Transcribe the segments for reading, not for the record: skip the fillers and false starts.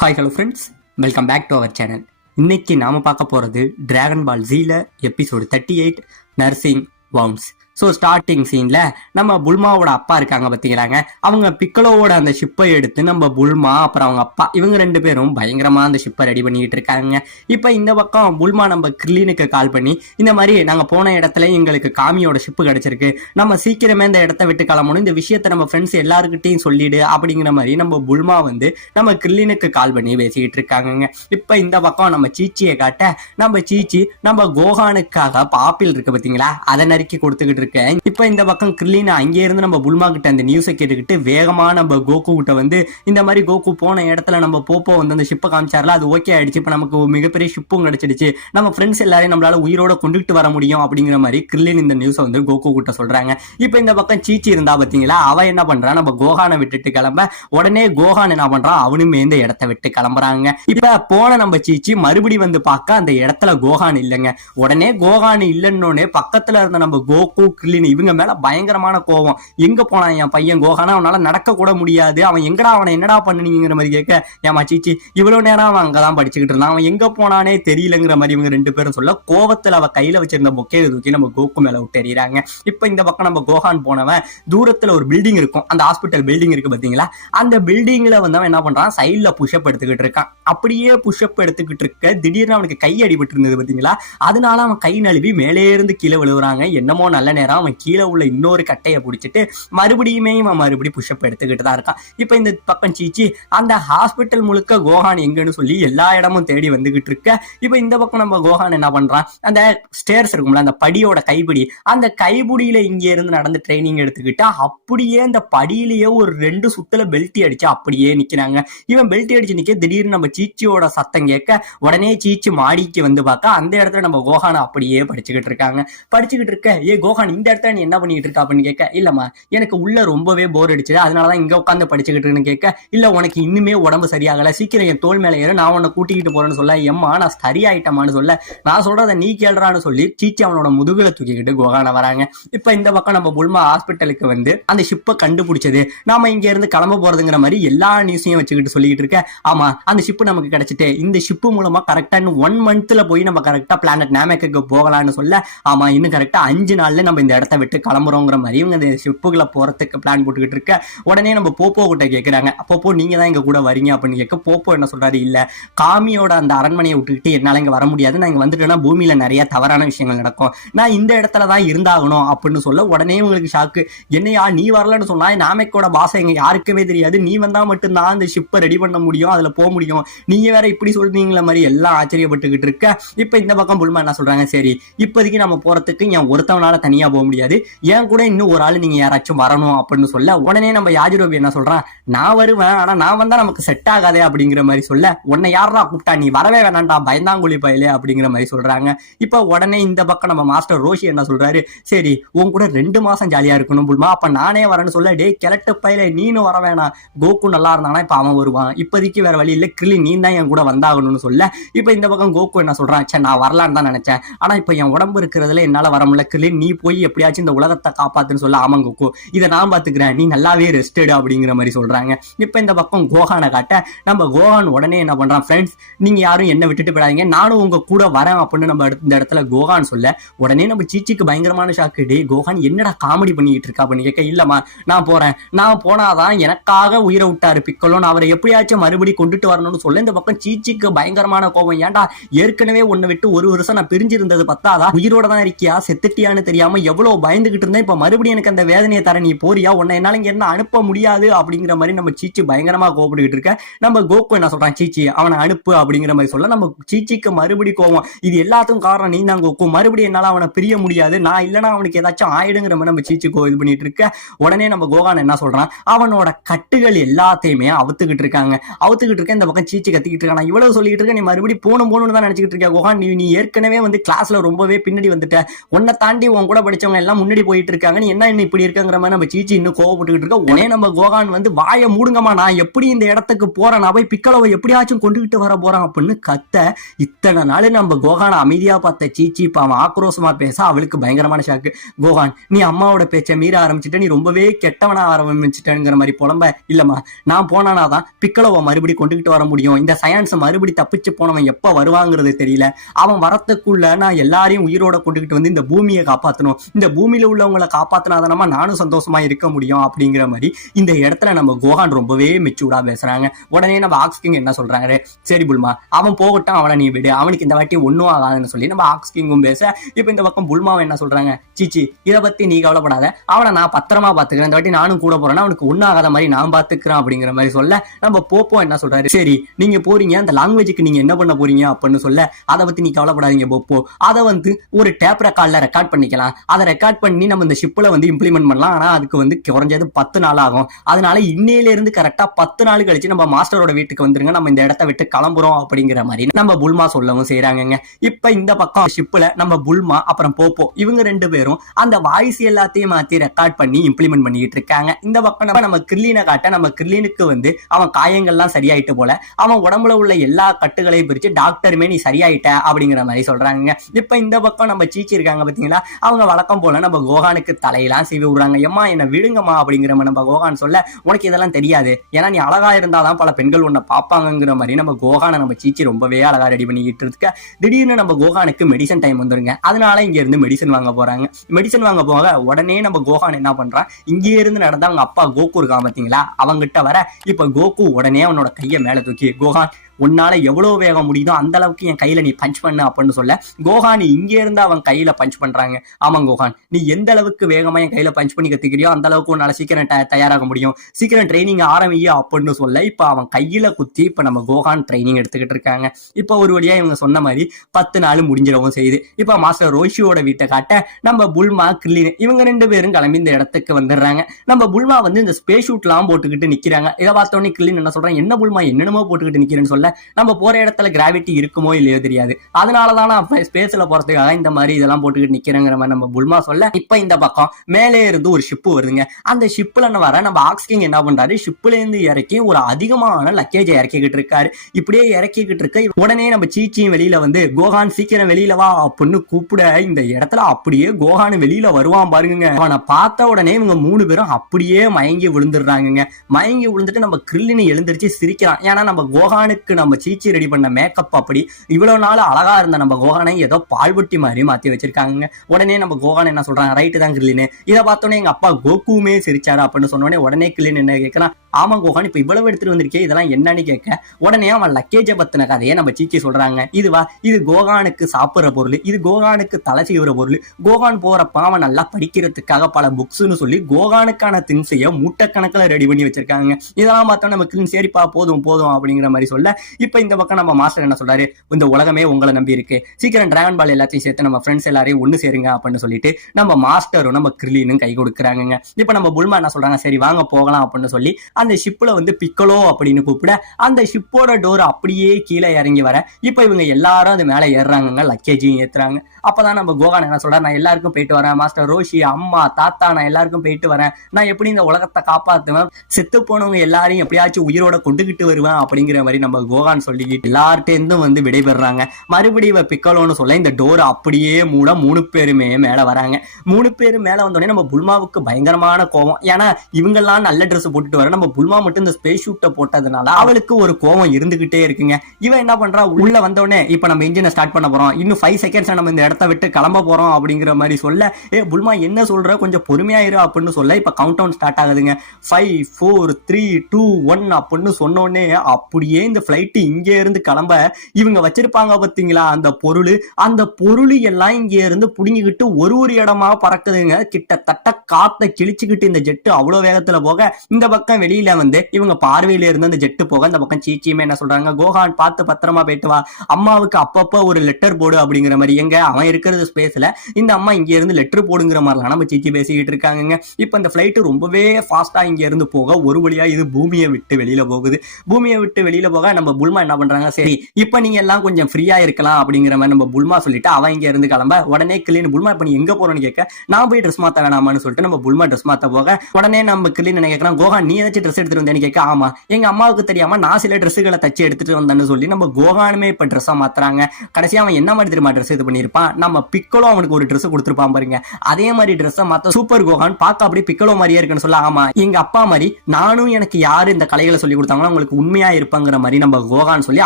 Hello friends, welcome back to our channel. இன்னைக்கு நாம பார்க்க போறது டிராகன் பால் ஜீல episode 38 nursing wounds. So starting சீன்ல நம்ம புல்மாவோட அப்பா இருக்காங்க பார்த்தீங்களாங்க. அவங்க பிக்கலோவோட அந்த ஷிப்பை எடுத்து நம்ம புல்மா அப்புறம் அவங்க அப்பா இவங்க ரெண்டு பேரும் பயங்கரமா அந்த ஷிப்பை ரெடி பண்ணிட்டு இருக்காங்க. இப்போ இந்த பக்கம் புல்மா நம்ம கிர்லினுக்கு கால் பண்ணி இந்த மாதிரி நாங்கள் போன இடத்துல எங்களுக்கு காமியோட ஷிப்பு கிடைச்சிருக்கு, நம்ம சீக்கிரமே இந்த இடத்த விட்டு கிளம்பணும், இந்த விஷயத்த நம்ம ஃப்ரெண்ட்ஸ் எல்லாருக்கிட்டையும் சொல்லிடு அப்படிங்கிற மாதிரி நம்ம புல்மா வந்து நம்ம கிர்லினுக்கு கால் பண்ணி பேசிக்கிட்டு இருக்காங்க. இப்போ இந்த பக்கம் நம்ம சீச்சியை காட்ட நம்ம சீச்சி நம்ம கோஹானுக்காக பாப்பிள் இருக்கு பார்த்தீங்களா, அதை நறுக்கி கொடுத்துக்கிட்டு இருக்கேன். இப்ப இந்த பக்கம் கிர்லின் அங்கே இருந்து நம்ம புல்மா கிட்ட அந்த நியூஸை கேட்டுக்கிட்டு வேகமா நம்ம கோகு கிட்ட வந்து இந்த மாதிரி கோகு போன இடத்துல நம்ம போப்போ வந்து அந்த ஷிப்பை காமிச்சார்ல, அது ஓகே ஆயிடுச்சு, இப்ப நமக்கு மிகப்பெரிய ஷிப்பும் கிடைச்சிடுச்சு, நம்ம ஃப்ரெண்ட்ஸ் எல்லாரையும் நம்மளால உயிரோட கொண்டுகிட்டு வர முடியும் அப்படிங்கிற மாதிரி கிர்லின் இந்த நியூஸை வந்து கோகு கிட்ட சொல்றாங்க. இப்ப இந்த பக்கம் சீச்சி இருந்தா பாத்தீங்களா, அவ என்ன பண்றா, நம்ம கோஹானை விட்டுட்டு கிளம்ப உடனே கோஹான் என்ன பண்றான், அவனுமே இந்த இடத்த விட்டு கிளம்புறாங்க. இப்ப போன நம்ம சீச்சி மறுபடி வந்து பார்க்க அந்த இடத்துல கோஹான் இல்லைங்க. உடனே கோஹான் இல்லைன்னொன்னே பக்கத்துல இருந்த நம்ம கோகு கிர்லின் இவங்க மேல பயங்கரமான கோவம். எங்க போனான் என் பையன் கோஹானா, அவனால நடக்க கூட முடியாது, அவன் எங்கடா, அவனை என்னடா பண்ணுனீங்கிற மாதிரி கேட்க, ஏமா சீச்சி இவ்வளவு நேரம் அவன் அங்கதான் படிச்சுக்கிட்டு இருந்தான், அவன் எங்க போனானே தெரியலங்கிற மாதிரி இவங்க ரெண்டு பேரும் சொல்ல, கோவத்துல அவ கையில வச்சிருந்த பொக்கையை தூக்கி நம்ம கோகு மேல விட்டு எறிகிறாங்க. இப்ப இந்த பக்கம் நம்ம கோஹான் போனவன் தூரத்துல ஒரு பில்டிங் இருக்கும், அந்த ஹாஸ்பிட்டல் பில்டிங் இருக்கு பாத்தீங்களா, அந்த பில்டிங்ல வந்து அவன் என்ன பண்றான், சைட்ல புஷ்அப் எடுத்துக்கிட்டு இருக்கான். அப்படியே புஷ்அப் எடுத்துக்கிட்டு இருக்க திடீர்னு அவனுக்கு கை அடிபட்டு இருந்தது பாத்தீங்களா, அதனால அவன் கை நழுவி மேலே இருந்து கீழே விழுவுறாங்க. என்னமோ நல்ல நேரம் அவன் கீழே உள்ள இன்னொரு கட்டையை பிடிச்சிட்டு மறுபடியுமே இவன் மறுபடியும் புஷ்அப் எடுத்துக்கிட்டு தான் இருக்கான். இப்ப இந்த பக்கம் சீச்சி அந்த ஹாஸ்பிட்டல் முழுக்க கோஹான் எங்கன்னு சொல்லி எல்லா இடமும் தேடி வந்துகிட்டு இருக்க. இப்ப இந்த பக்கம் நம்ம கோஹான் என்ன பண்றான், அந்த ஸ்டேர்ஸ் இருக்கும்ல, அந்த படியோட கைப்பிடி, அந்த கைப்பிடியில இங்க இருந்து நடந்து ட்ரைனிங் எடுத்துக்கிட்டா அப்படியே அந்த படியிலேயே ஒரு 2 சுத்துல பெல்ட்டி அடிச்சு அப்படியே நிக்கிறாங்க. இவன் பெல்ட்டி அடிச்சு நிக்க திடீர்னு நம்ம சீச்சியோட சத்தம் கேட்க உடனே சீச்சி மாடிக்கு வந்து பார்க்க அந்த இடத்துல நம்ம கோஹான் அப்படியே படிச்சுக்கிட்டு இருக்காங்க. படிச்சுக்கிட்டு இருக்க, ஏ கோஹான் இந்த இடத்துல நீ என்ன பண்ணிட்டு இருக்கா அப்படின்னு கேட்க, இல்லம்மா எனக்கு உள்ள ரொம்பவே போர் அடிச்சது, அதனாலதான் இங்க உட்காந்து படிச்சுக்கிட்டு இருக்குன்னு கேட்க, இல்ல உனக்கு இன்னுமே உடம்பு சரியாகல, சீக்கிரம் என் தோல் மேல ஏற, நான் உன்னை கூட்டிக்கிட்டு போறேன்னு சொல்ல, எம்மா நான் சரியாயிட்டமான்னு சொல்ல, நான் சொல்றத நீ கேள்றான்னு சொல்லி சீச்சி அவனோட முதுகுல தூக்கிக்கிட்டு கோஹான வராங்க. இப்ப இந்த பக்கம் நம்ம புல்மா ஹாஸ்பிட்டலுக்கு வந்து அந்த ஷிப்பை கண்டுபிடிச்சது, நாம இங்க இருந்து கிளம்ப போறதுங்கிற மாதிரி எல்லா நியூஸையும் வச்சுக்கிட்டு சொல்லிக்கிட்டு இருக்க. ஆமா அந்த ஷிப்பு நமக்கு கிடைச்சிட்டு, இந்த ஷிப்பு மூலமா கரெக்டா இன்னும் 1 மந்த்ல போய் நம்ம கரெக்டா பிளானட் நாமெக்கு போகலான்னு சொல்ல, ஆமா இன்னும் கரெக்டா 5 நாள்ல நம்ம இந்த இடத்த விட்டு கிளம்புறோங்கிற மாதிரி இவங்க இந்த ஷிப்புகளை போறதுக்கு பிளான் போட்டுக்கிட்டு இருக்க. உடனே நம்ம போப்போ கிட்ட கேட்கிறாங்க, போப்போ நீங்க தான் எங்க கூட வரீங்க அப்படின்னு கேட்க, போப்போ என்ன சொல்றாரு, இல்ல காமியோட அந்த அரண்மனையை விட்டுக்கிட்டு என்னால இங்க வர முடியாது, நான் இங்க வந்துட்டேன்னா பூமியில நிறைய தவறான விஷயங்கள் நடக்கும், நான் இந்த இடத்துல தான் இருந்தாகணும் அப்படின்னு சொல்ல, உடனே உங்களுக்கு ஷாக்கு, என்னையா நீ வரலன்னு சொன்னா நாமெக்கோட பாசை எங்க யாருக்குமே தெரியாது, நீ வந்தா மட்டும்தான் அந்த ஷிப்பை ரெடி பண்ண முடியும், அதுல போக முடியும், நீங்க வேற இப்படி சொல்றீங்களா மாதிரி எல்லாம் ஆச்சரியப்பட்டுக்கிட்டு இருக்க. இப்ப இந்த பக்கம் புல்மா என்ன சொல்றாங்க, சரி இப்போதைக்கு நம்ம போறதுக்கு என் ஒருத்தவனால தனியா போக முடியாது, ஏன் கூட இன்னும் ஒரு ஆள் நீங்க யாராச்சும் வரணும் அப்படின்னு சொல்ல, உடனே நம்ம யாஜிரோபி என்ன சொல்றான், நான் வருவேன் ஆனா நான் வந்தா நமக்கு செட் ஆகாதே அப்படிங்கிற மாதிரி சொல்ல, உன்னை யாரா கூப்பிட்டா, நீ வரவே வேணாண்டா பயந்தாங்குழி பயலே அப்படிங்கிற மாதிரி சொல்றாங்க. இப்ப உடனே இந்த பக்கம் நம்ம மாஸ்டர் ரோஷி என்ன சொல்றாரு, சரி உன் கூட 2 மாசம் ஜாலியா இருக்கணும் புல்மா, அப்ப நானே வரேன்னு சொல்ல, டே கிழட்டு பயில நீனும் வர வேணாம், கோகு நல்லா இருந்தானா இப்ப அவன் வருவான், இப்போதைக்கு வேற வழி இல்ல கிர்லி நீ தான் என் கூட வந்தாகணும்னு சொல்ல, இப்ப இந்த பக்கம் கோகு என்ன சொல்றான், சே நான் வரலான்னு தான் நினைச்சேன், ஆனா இப்ப என் உடம்பு இருக்கிறதுல என்னால வர முடியல கிர்லி, நீ போய் எப்படியாச்சும் இந்த உலகத்தை காப்பாத்துன்னு சொல்ல, ஆமாங்க கோகு இதை நான் பாத்துக்கிறேன், நீ நல்லாவே ரெஸ்டடு அப்படிங்கிற மாதிரி சொல்றாங்க. இப்ப இந்த பக்கம் கோஹானை காட்ட நம்ம கோஹான் உடனே என்ன பண்றான், ஃப்ரெண்ட்ஸ் நீங்க யாரும் என்ன விட்டுட்டு போயிடாதீங்க, நானும் உங்க கூட வரேன் அப்படின்னு நம்ம இந்த இடத்துல கோஹான் சொல்ல, உடனே நம்ம சீச்சிக்கு பயங்கரமான ஷாக்கு, டே கோஹான் என்னடா காமெடி பண்ணிட்டு இருக்கா அப்படின்னு கேட்க, இல்லம்மா நான் போறேன், நான் போனாதான் எனக்காக உயிரை விட்டாரு பிக்கலோ, நான் அவரை எப்படியாச்சும் மறுபடி கொண்டுட்டு வரணும்னு சொல்ல, இந்த பக்கம் சீச்சிக்கு பயங்கரமான கோபம், ஏன்டா ஏற்கனவே உன்னை விட்டு 1 வருஷம் நான் பிரிஞ்சிருந்தது பத்தாதா, உயிரோட தான் இருக்கியா செத்துட்டியான்னு தெரியாம எவ்வளவு பயந்துகிட்டு இருந்தேன், இப்ப மறுபடியும் எனக்கு அந்த வேதனையை தர நீ போறியா, உன்னை என்னால இங்க என்ன அனுப்ப முடியாது அப்படிங்கிற மாதிரி நம்ம சீச்சி பயங்கரமா கோபப்பட்டுக்கிட்டு இருக்க. நம்ம கோகு என்ன சொல்றான், சீச்சி அவனை அனுப்பு அப்படிங்கிற மாதிரி சொல்ல, நம்ம சீச்சிக்கு மறுபடி கோவம், இது எல்லாத்துக்கும் காரணம் நீ தான் கோகு, மறுபடியும் என்னால அவனை பிரிய முடியாது, நான் இல்லைன்னா அவனுக்கு ஏதாச்சும் ஆயிடுங்கிற மாதிரி நம்ம சீச்சி இது பண்ணிட்டு இருக்க. உடனே நம்ம கோகான் என்ன சொல்றான், அவனோட கட்டுகள் எல்லாத்தையுமே அவுத்துக்கிட்டு இருக்காங்க, அவுத்துக்கிட்டு இருக்க. இந்த பக்கம் சீச்சி கத்திக்கிட்டு இருக்கான், இவ்வளவு சொல்லிட்டு இருக்க, நீ மறுபடியும் போகணும்னு தான் நினைச்சுக்கிட்டு இருக்க கோகான், நீ ஏற்கனவே வந்து கிளாஸ்ல ரொம்பவே பின்னாடி வந்துட்ட, உன்னை தாண்டி உன் கூட படிச்சவங்க எல்லாம் முன்னாடி போயிட்டு இருக்காங்க, நீ என்ன இன்னும் இப்படி இருக்காங்கிற மாதிரி நம்ம சீச்சி இன்னும் கோவப்பட்டுக்கிட்டு இருக்க. உடனே நம்ம கோகான் வந்து வாயை மூடுங்கம்மா, நான் எப்படி இந்த இடத்துக்கு போறேன், நான் போய் பிக்கலோவை எப்படியாச்சும் கொண்டுகிட்டு வர போறேன் அப்படின்னு கத்த. இத்தனை நாள் நம்ம கோகான அமைதியா பார்த்த சீச்சி இப்ப அவன் ஆக்ரோஷமா பேச அவளுக்கு பயங்கரமான ஷாக்கு. கோகான், நீ அம்மாவோட பேச்சை மீற ஆரம்பிச்சுட்ட, நீ ரொம்பவே கெட்டவனா ஆரம்பிச்சுட்டேங்கிற மாதிரி புலம்ப. இல்லம்மா, நான் போனானாதான் பிக்கலோவை மறுபடி கொண்டுகிட்டு வர முடியும். இந்த சயின்ஸ் மறுபடி தப்பிச்சு போனவன் எப்ப வருவாங்கிறது தெரியல. அவன் வரத்துக்குள்ள நான் எல்லாரையும் உயிரோட கொண்டுகிட்டு வந்து இந்த பூமியை காப்பாற்றணும். இந்த பூமியில உள்ளவங்களை காப்பாத்தினாதானமா நானும் சந்தோஷமா இருக்க முடியும் அப்படிங்கிற மாதிரி இந்த இடத்துல நம்ம கோகான் ரொம்பவே மெச்சூர்டா பேசுறாங்க. உடனே நம்ம ஆக்ஸ் கிங் என்ன சொல்றாங்க, சரி புல்மா அவன் போகட்டும், அவனை நீ விடு, அவனுக்கு இந்த வாட்டி ஒன்னும் ஆகாதுன்னு சொல்லி நம்ம ஆக்ஸ் கிங்கும் பேச. இப்ப இந்த பக்கம் புல்மாவை என்ன சொல்றாங்க, சீச்சி இதை பத்தி நீ கவலைப்படாத, அவனை நான் பத்திரமா பாத்துக்கிறேன், இந்த வாட்டி நானும் கூட போறேன்னா அவனுக்கு ஒன்னும் ஆகாத மாதிரி நான் பாத்துக்கிறேன் அப்படிங்கிற மாதிரி சொல்ல. நம்ம போப்போ என்ன சொல்றாரு, சரி நீங்க போறீங்க, அந்த லாங்குவேஜுக்கு நீங்க என்ன பண்ண போறீங்க அப்படின்னு சொல்ல. அதை பத்தி நீ கவலைப்படாதீங்க போப்போ, அதை வந்து ஒரு டேப் ரெக்கார்ட்ல ரெக்கார்ட் பண்ணிக்கலாம், அதை ரெக்கார்ட் பண்ணி நம்ம இந்த ஷிப்ல வந்து இம்ப்ளிமெண்ட் பண்ணலாம். ஆனா அதுக்கு வந்து குறைஞ்சது 10 நாள் ஆகும். அதனால இன்னையில இருந்து கரெக்டா 10 நாள் கழிச்சு நம்ம மாஸ்டரோட வீட்டுக்கு வந்துருங்க, நம்ம இந்த இடத்த விட்டு கிளம்புறோம் அப்படிங்கிற மாதிரி நம்ம புல்மா சொல்லவும் செய்யறாங்க. இப்ப இந்த பக்கம் ஷிப்ல நம்ம புல்மா அப்புறம் போப்போ இவங்க 2 பேரும் அந்த வாய்ஸ் எல்லாத்தையும் மாத்தி ரெக்கார்ட் பண்ணி இம்ப்ளிமெண்ட் பண்ணிட்டு இருக்காங்க. இந்த பக்கம் நம்ம கிர்லீனை காட்ட, நம்ம கிர்லீனுக்கு வந்து அவன் காயங்கள்லாம் சரியாயிட்டு போல, அவன் உடம்புல உள்ள எல்லா கட்டுகளையும் பிரிச்சு டாக்டருமே நீ சரியாயிட்ட அப்படிங்கிற மாதிரி சொல்றாங்க. இப்ப இந்த பக்கம் நம்ம சீச்சி இருக்காங்க பாத்தீங்களா, அவங்க வழக்கம் போல நம்ம கோகானுக்கு தலையெல்லாம் சீவி விடுறாங்க. எம்மா என்ன விடுங்கம்மா அப்படிங்கிற நம்ம கோகான் சொல்ல, உனக்கு இதெல்லாம் தெரியாது, ஏன்னா நீ அழகா இருந்தாதான் பல பெண்கள் உன்னை பாப்பாங்கிற மாதிரி நம்ம கோகானை நம்ம சீச்சி ரொம்பவே அழகா ரெடி பண்ணிக்கிட்டு இருக்க. திடீர்னு நம்ம கோகானுக்கு மெடிசன் டைம் வந்துருங்க. அதனால இங்க இருந்து மெடிசன் வாங்க போறாங்க. மெடிசன் வாங்க போக உடனே நம்ம கோகான் என்ன பண்றான், இங்கே இருந்து நடந்தா அவங்க அப்பா கோகு இருக்கான் பாத்தீங்களா, அவங்கிட்ட வர. இப்ப கோகு உடனே அவனோட கையை மேல தூக்கி, கோகான் உன்னால எவ்வளவு வேகம் முடியுதோ அந்த அளவுக்கு என் கையில நீ பஞ்ச் பண்ணு அப்படின்னு சொல்ல. கோகான் இங்கே இருந்து அவன் கையில பஞ்ச் பண்றாங்க. ஆமா கோகான், நீ எந்த அளவுக்கு வேகமா என் கையில பஞ்ச் பண்ணி கத்துக்கிறியோ அந்த அளவுக்கு உன்னால சீக்கிரம் தயாராக முடியும், சீக்கிரம் ட்ரைனிங் ஆரம்பிய அப்படின்னு சொல்ல. இப்ப அவன் கையில குத்தி இப்ப நம்ம கோகான் ட்ரைனிங் எடுத்துக்கிட்டு இருக்காங்க. இப்ப ஒரு வழியா இவங்க சொன்ன மாதிரி 10 நாள் முடிஞ்சிடவும் செய்யுது. இப்ப மாஸ்டர் ரோஷியோட வீட்டை காட்ட நம்ம புல்மா கிர்லின் இவங்க 2 பேரும் கிளம்பி இந்த இடத்துக்கு வந்துடுறாங்க. நம்ம புல்மா வந்து இந்த ஸ்பேஸ் ஷூட் எல்லாம் போட்டுக்கிட்டு நிக்கிறாங்க. இதை பார்த்தோன்னே கிர்லின் என்ன சொல்றான், என்ன புல்மா என்னென்னமோ போட்டுக்கிட்டு நிக்கிறேன்னு சொல்ல. நம்ம போற இடத்துல கிராவிட்டி இருக்குமோ இல்லையோ தெரியாது, அதனாலதான் நான் ஸ்பேஸ்ல போறதுக்காக இந்த மாதிரி இதெல்லாம் போட்டுக்கிட்டு நிக்கிறேங்கிற மாதிரி நம்ம புல்மா சொல்ல. இப்ப இந்த பக்கம் மேலே இருந்து ஒரு ஷிப்பு வருதுங்க. அந்த ஷிப்ல வர நம்ம ஆக்ஸ் கிங் என்ன பண்றாரு, ஷிப்ல இருந்து இறக்கி ஒரு அதிகமான லக்கேஜை இறக்கிக்கிட்டு இருக்காரு. இப்படியே இறக்கிக்கிட்டு இருக்க உடனே நம்ம சீச்சியும் வெளியில வந்து, கோகான் சீக்கிரம் வெளியில வா அப்படின்னு கூப்பிட. இந்த இடத்துல அப்படியே கோகான் வெளியில வருவான் பாருங்க. அவனை பார்த்த உடனே இவங்க 3 பேரும் அப்படியே மயங்கி விழுந்துடுறாங்க. மயங்கி விழுந்துட்டு நம்ம கிர்லினை எழுந்திருச்சு சிரிக்கிறான். ஏன்னா நம்ம கோகானுக்கு நம்ம சீச்சி ரெடி பண்ண மேக்கப் அப்படி இவ்வளவு நாள் அழகா இருந்த நம்ம கோகானை ஏதோ பால்வட்டி மாதிரி மாத்தி வச்சிருக்காங்க. உடனே நம்ம கோகான் என்ன சொல்றாங்க, ரைட்டு தான் கிர்லின். இதை பார்த்தோன்னே எங்க அப்பா கோகுமே சிரிச்சாரு அப்படின்னு சொன்னோடனே உடனே கிர்லின் என்ன கேட்கறான், ஆமா கோகான் இப்ப இவ்வளவு எடுத்துட்டு வந்திருக்கே இதெல்லாம் என்னன்னு கேட்க. உடனே அவன் லக்கேஜை பத்தின கதையை நம்ம சீச்சி சொல்றாங்க. இதுவா, இது கோகானுக்கு சாப்பிடுற பொருள், இது கோகானுக்கு தலை செய்கிற பொருள், கோகான் போறப்ப அவன் நல்லா படிக்கிறதுக்காக பல புக்ஸ்ன்னு சொல்லி கோகானுக்கான திங்ஸைய மூட்டைக்கணக்கில் ரெடி பண்ணி வச்சிருக்காங்க. இதெல்லாம் பார்த்தோம் நம்ம கிர்லின் சரிப்பா போதும் போதும் அப்படிங்கிற மாதிரி சொல்ல. இப்ப இந்த பக்கம் நம்ம மாஸ்டர் என்ன சொல்றாரு, இந்த உலகமே உங்களை நம்பி இருக்கு, சீக்கிரம் டிராகன் பால் எல்லாத்தையும் சேர்த்து நம்ம ஃப்ரெண்ட்ஸ் எல்லாரையும் ஒண்ணு சேருங்க அப்படின்னு சொல்லிட்டு நம்ம மாஸ்டரும் நம்ம கிர்லினும் கை கொடுக்குறாங்க. இப்ப நம்ம புல்மா என்ன சொல்றாங்க, சரி வாங்க போகலாம் அப்படின்னு சொல்லி அந்த ஷிப்ல வந்து பிக்கலோ அப்படின்னு கூப்பிட அந்த ஷிப்போட டோர் அப்படியே கீழே இறங்கி வர. இப்ப இவங்க எல்லாரும் அது மேல ஏறுறாங்க, லக்கேஜையும் ஏத்துறாங்க. அப்பதான் நம்ம கோகான் என்ன சொல்றாரு, நான் எல்லாருக்கும் போயிட்டு வரேன், மாஸ்டர் ரோஷி அம்மா தாத்தா நான் எல்லாருக்கும் போயிட்டு வரேன், நான் எப்படி இந்த உலகத்தை காப்பாத்துவேன், செத்து போனவங்க எல்லாரையும் எப்படியாச்சும் உயிரோட கொண்டுகிட்டு வருவேன் அப்படிங்கிற மாதிரி நம்ம கோகான் சொல்லிக்கிட்டு எல்லார்ட்டேந்தும் வந்து விடைபெறாங்க. மறுபடியும் பிக்கலோன்னு சொல்ல இந்த டோர் அப்படியே மூட 3 பேருமே மேல வராங்க. 3 பேரும் மேல வந்தோடனே நம்ம புல்மாவுக்கு பயங்கரமான கோவம். ஏன்னா இவங்கெல்லாம் நல்ல ட்ரெஸ் போட்டுட்டு வர, நம்ம புல்மா மட்டும் இந்த ஸ்பேஸ் ஷூட்டை போட்டதுனால அவளுக்கு ஒரு கோவம் இருந்துகிட்டே இருக்குங்க. இவன் என்ன பண்றா, உள்ள வந்தோடனே இப்ப நம்ம இன்ஜினை ஸ்டார்ட் பண்ண போறோம், இன்னும் 5 செகண்ட்ஸ் நம்ம இந்த இடத்த விட்டு கிளம்ப போறோம் அப்படிங்கிற மாதிரி சொல்ல. புல்மா என்ன சொல்ற, கொஞ்சம் பொறுமையாயிரு அப்படின்னு சொல்ல. இப்ப கவுண்ட் டவுன் ஸ்டார்ட் ஆகுதுங்க. 5 4 3 2 1 அப்படின்னு சொன்னோடனே அப்படியே இந்த பிளைட் இங்கே இருந்து கிளம்ப இவங்க வச்சிருப்பாங்க பாத்தீங்களா அந்த பொருள் எல்லாம் இங்க இருந்து புடுங்கிக்கிட்டு ஒரு இடமா பறக்குதுங்க. கிட்டத்தட்ட காத்த கிழிச்சுக்கிட்டு இந்த ஜெட்டு அவ்வளவு வேகத்துல போக இந்த பக்கம் வெளியே வெளியில வந்து இவங்க பார்வையில இருந்து அந்த ஜெட்டு போக அந்த பக்கம் சீச்சியுமே என்ன சொல்றாங்க, கோஹான் பார்த்து பத்திரமா போயிட்டு வா, அம்மாவுக்கு அப்பப்போ ஒரு லெட்டர் போடு அப்படிங்கிற மாதிரி. எங்க அவன் இருக்கிறது ஸ்பேஸ்ல இந்த அம்மா இங்க இருந்து லெட்டர் போடுங்கிற மாதிரிலாம் நம்ம சீச்சி பேசிக்கிட்டு இருக்காங்க. இப்ப இந்த பிளைட் ரொம்பவே ஃபாஸ்டா இங்க இருந்து போக ஒரு வழியா இது பூமியை விட்டு வெளியில போகுது. பூமியை விட்டு வெளியில போக நம்ம புல்மா என்ன பண்றாங்க, சரி இப்ப நீங்க எல்லாம் கொஞ்சம் ஃப்ரீயா இருக்கலாம் அப்படிங்கிற மாதிரி நம்ம புல்மா சொல்லிட்டு அவன் இங்க இருந்து கிளம்ப உடனே கிளீன் புல்மா இப்ப நீ எங்க போறோன்னு கேட்க, நான் போய் ட்ரெஸ் மாத்த வேணாமான்னு சொல்லிட்டு நம்ம புல்மா ட்ரெஸ் மாத்த போக உடனே நம்ம கிளீன் நினைக்கிறான், கோஹான் நீ ஏதாச்சும் ட்ரெஸ் எடுத்துட்டு வந்தேன்னு கேட்க, ஆமா எங்க அம்மாவுக்கு தெரியாம நான் சில ட்ரெஸ்ஸுகளை தச்சு எடுத்துட்டு வந்தேன்னு சொல்லி நம்ம கோஹானுமே இப்ப ட்ரெஸ்ஸா மாத்துறாங்க. கடைசியா அவன் என்ன மாதிரி தெரியுமா ட்ரெஸ் இது பண்ணிருப்பான், நம்ம பிக்கலோ அவனுக்கு ஒரு ட்ரெஸ் கொடுத்துருப்பான் பாருங்க, அதே மாதிரி ட்ரெஸ்ஸை மாத்த சூப்பர் கோஹான் பார்க்க அப்படியே பிக்கலோ மாதிரியே இருக்குன்னு சொல்ல, ஆமா எங்க அப்பா மாதிரி நானும் எனக்கு யாரு இந்த கலைகளை சொல்லி கொடுத்தாங்களோ உங்களுக்கு உண்மையா இருப்பாங்கிற மாதிரி நம்ம கோஹான் சொல்லி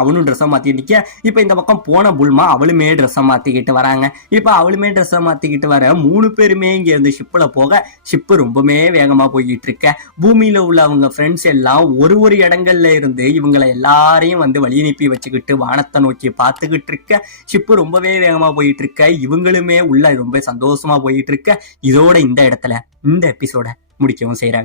அவனும் ட்ரெஸ்ஸை மாத்தி நிக்க. இப்ப இந்த பக்கம் போன புல்மா அவளுமே ட்ரெஸ்ஸை மாத்திக்கிட்டு வராங்க. இப்ப அவளுமே ட்ரெஸ்ஸை மாத்திக்கிட்டு வர 3 பேருமே இங்க இருந்து ஷிப்ல போக ஷிப்பு ரொம்பவே வேகமா போய்கிட்டு இருக்க. பூமியில உள்ள அவங்க ஃப்ரெண்ட்ஸ் எல்லாம் ஒரு இடங்கள்ல இருந்து இவங்களை எல்லாரையும் வந்து வழி அனுப்பி வச்சுக்கிட்டு வானத்தை நோக்கி பார்த்துக்கிட்டு இருக்க. ஷிப்பு ரொம்பவே வேகமா போயிட்டு இருக்க, இவங்களுமே உள்ள ரொம்ப சந்தோஷமா போயிட்டு இருக்க. இதோட இந்த இடத்துல இந்த எபிசோட முடிக்கவும் செய்யறாங்க.